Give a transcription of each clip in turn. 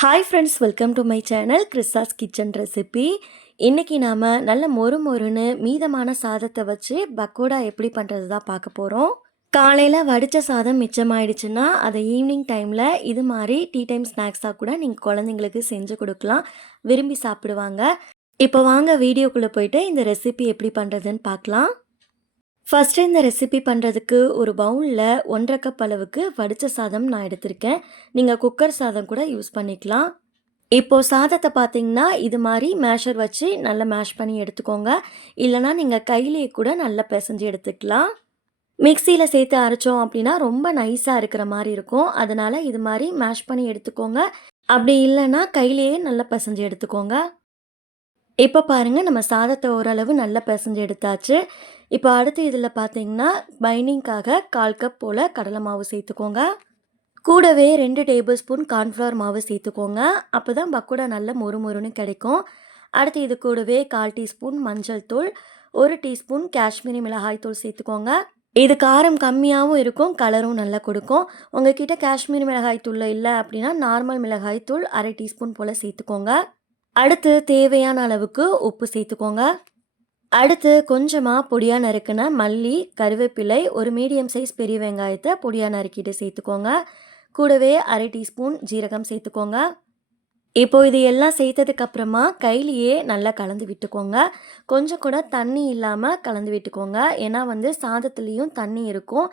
Hi friends, welcome to my channel கிறிஸ்தாஸ் kitchen recipe. இன்றைக்கி நாம் நல்ல மொறு மொறுன்னு மீதமான சாதத்தை வச்சு பக்கோடா எப்படி பண்ணுறது தான் பார்க்க போகிறோம். காலையில் வடித்த சாதம் மிச்சமாயிடுச்சுன்னா அதை ஈவினிங் டைமில் இது மாதிரி டீ டைம் ஸ்நாக்ஸாக கூட நீங்கள் குழந்தைங்களுக்கு செஞ்சு கொடுக்கலாம், விரும்பி சாப்பிடுவாங்க. இப்போ வாங்க வீடியோக்குள்ளே போயிட்டு இந்த ரெசிபி எப்படி பண்ணுறதுன்னு பார்க்கலாம். ஃபஸ்ட்டு இந்த ரெசிபி பண்ணுறதுக்கு ஒரு பவுலில் 1.5 கப் அளவுக்கு வடித்த சாதம் நான் எடுத்திருக்கேன். நீங்கள் குக்கர் சாதம் கூட யூஸ் பண்ணிக்கலாம். இப்போது சாதத்தை பார்த்தீங்கன்னா இது மாதிரி மேஷர் வச்சு நல்லா மேஷ் பண்ணி எடுத்துக்கோங்க. இல்லைனா நீங்கள் கையிலேயே கூட நல்லா பிசைஞ்சு எடுத்துக்கலாம். மிக்சியில் சேர்த்து அரைச்சோம் அப்படின்னா ரொம்ப நைஸாக இருக்கிற மாதிரி இருக்கும். அதனால் இது மாதிரி மேஷ் பண்ணி எடுத்துக்கோங்க. அப்படி இல்லைன்னா கையிலேயே நல்லா பிசைஞ்சு எடுத்துக்கோங்க. இப்போ பாருங்கள், நம்ம சாதத்தை ஓரளவு நல்லா பிசைஞ்சு எடுத்தாச்சு. இப்போ அடுத்து இதில் பார்த்தீங்கன்னா பைண்டிங்காக 1/4 கப் போல் கடலை மாவு சேர்த்துக்கோங்க. கூடவே 2 டேபிள் ஸ்பூன் கார்ன்ஃப்ளவர் மாவு சேர்த்துக்கோங்க. அப்போ தான் பக்கோடா நல்ல மொறுமொறுன்னு கிடைக்கும். அடுத்து இது கூடவே 1/4 டீஸ்பூன் மஞ்சள் தூள், 1 டீஸ்பூன் காஷ்மீரி மிளகாய் தூள் சேர்த்துக்கோங்க. இது காரம் கம்மியாகவும் இருக்கும், கலரும் நல்லா கொடுக்கும். உங்ககிட்ட காஷ்மீரி மிளகாய் தூள் இல்லை அப்படின்னா நார்மல் மிளகாய் தூள் 1/2 டீஸ்பூன் போல் சேர்த்துக்கோங்க. அடுத்து தேவையான அளவுக்கு உப்பு சேர்த்துக்கோங்க. அடுத்து கொஞ்சமாக பொடியாக நறுக்கின மல்லி, கருவேப்பிலை, ஒரு மீடியம் சைஸ் பெரிய வெங்காயத்தை பொடியாக நறுக்கிட்டு சேர்த்துக்கோங்க. கூடவே 1/2 டீஸ்பூன் ஜீரகம் சேர்த்துக்கோங்க. இப்போது இது எல்லாம் சேர்த்ததுக்கப்புறமா கையிலேயே நல்லா கலந்து விட்டுக்கோங்க. கொஞ்சம் கூட தண்ணி இல்லாமல் கலந்து விட்டுக்கோங்க. ஏன்னா சாதத்துலேயும் தண்ணி இருக்கும்.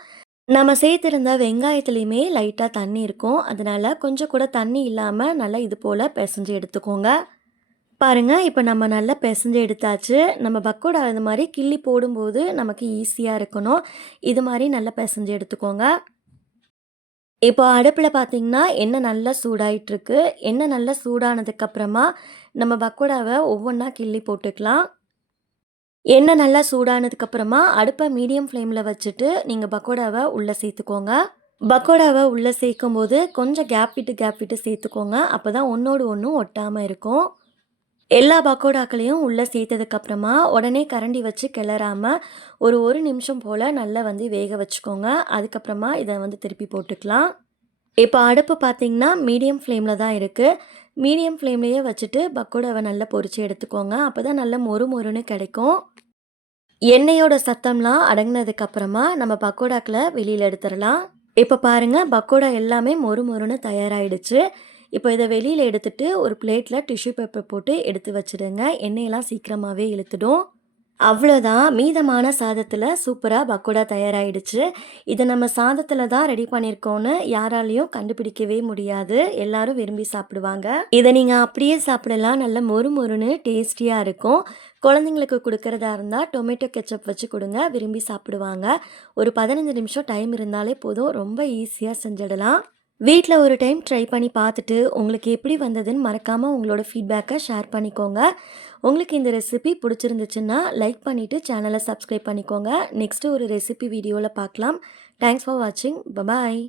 நம்ம சேர்த்துருந்த வெங்காயத்துலேயுமே லைட்டாக தண்ணி இருக்கும். அதனால் கொஞ்சம் கூட தண்ணி இல்லாமல் நல்லா இது போல் பிசைஞ்சு எடுத்துக்கோங்க. பாருங்கள், இப்போ நம்ம நல்லா பிசைஞ்சு எடுத்தாச்சு. நம்ம பக்கோடா இது மாதிரி கிள்ளி போடும்போது நமக்கு ஈஸியாக இருக்கணும். இது மாதிரி நல்லா பிசைஞ்சு எடுத்துக்கோங்க. இப்போ அடுப்பில் பார்த்திங்கன்னா எண்ணெய் நல்லா சூடாயிட்ருக்கு. எண்ணெய் நல்லா சூடானதுக்கப்புறமா நம்ம பக்கோடாவை ஒவ்வொன்றா கிள்ளி போட்டுக்கலாம். எண்ணெய் நல்லா சூடானதுக்கப்புறமா அடுப்பை மீடியம் ஃப்ளேமில் வச்சுட்டு நீங்கள் பக்கோடாவை உள்ளே சேர்த்துக்கோங்க. பக்கோடாவை உள்ளே சேர்க்கும்போது கொஞ்சம் கேப் விட்டு சேர்த்துக்கோங்க. அப்போ தான் ஒன்றோடு ஒன்று ஒட்டாமல் இருக்கும். எல்லா பக்கோடாக்களையும் உள்ளே சேர்த்ததுக்கப்புறமா உடனே கரண்டி வச்சு கிளறாமல் ஒரு நிமிஷம் போல் நல்லா வேக வச்சுக்கோங்க. அதுக்கப்புறமா இதை திருப்பி போட்டுக்கலாம். இப்போ அடுப்பு பார்த்திங்கன்னா மீடியம் ஃப்ளேமில் தான் இருக்குது. மீடியம் ஃப்ளேம்லேயே வச்சுட்டு பக்கோடாவை நல்லா பொரித்து எடுத்துக்கோங்க. அப்போ தான் நல்லா மொறுன்னு கிடைக்கும். எண்ணெயோட சத்தம்லாம் அடங்கினதுக்கப்புறமா நம்ம பக்கோடாக்களை வெளியில் எடுத்துடலாம். இப்போ பாருங்கள், பக்கோடா எல்லாமே மொறுன்னு தயாராகிடுச்சு. இப்போ இதை வெளியில் எடுத்துகிட்டு ஒரு பிளேட்டில் டிஷ்யூ பேப்பர் போட்டு எடுத்து வச்சுடுங்க. எண்ணெயெல்லாம் சீக்கிரமாகவே இழுத்துடும். அவ்வளோதான், மீதமான சாதத்தில் சூப்பராக பக்கோடா தயாராகிடுச்சு. இதை நம்ம சாதத்தில் தான் ரெடி பண்ணியிருக்கோன்னு யாராலையும் கண்டுபிடிக்கவே முடியாது. எல்லாரும் விரும்பி சாப்பிடுவாங்க. இதை நீங்கள் அப்படியே சாப்பிடலாம். நல்ல மொறுன்னு டேஸ்டியாக இருக்கும். குழந்தைங்களுக்கு கொடுக்கறதா இருந்தால் டொமேட்டோ கெச்சப் வச்சு கொடுங்க, விரும்பி சாப்பிடுவாங்க. ஒரு 15 நிமிஷம் டைம் இருந்தாலே போதும், ரொம்ப ஈஸியாக செஞ்சிடலாம். வீட்டில் ஒரு டைம் ட்ரை பண்ணி பார்த்துட்டு உங்களுக்கு எப்படி வந்ததுன்னு மறக்காமல் உங்களோட ஃபீட்பேக்கை ஷேர் பண்ணிக்கோங்க. உங்களுக்கு இந்த ரெசிபி பிடிச்சிருந்துச்சுன்னா லைக் பண்ணிவிட்டு சேனலை சப்ஸ்கிரைப் பண்ணிக்கோங்க. நெக்ஸ்ட்டு ஒரு ரெசிபி வீடியோவில் பார்க்கலாம். தேங்க்ஸ் ஃபார் வாட்சிங். பபாய்.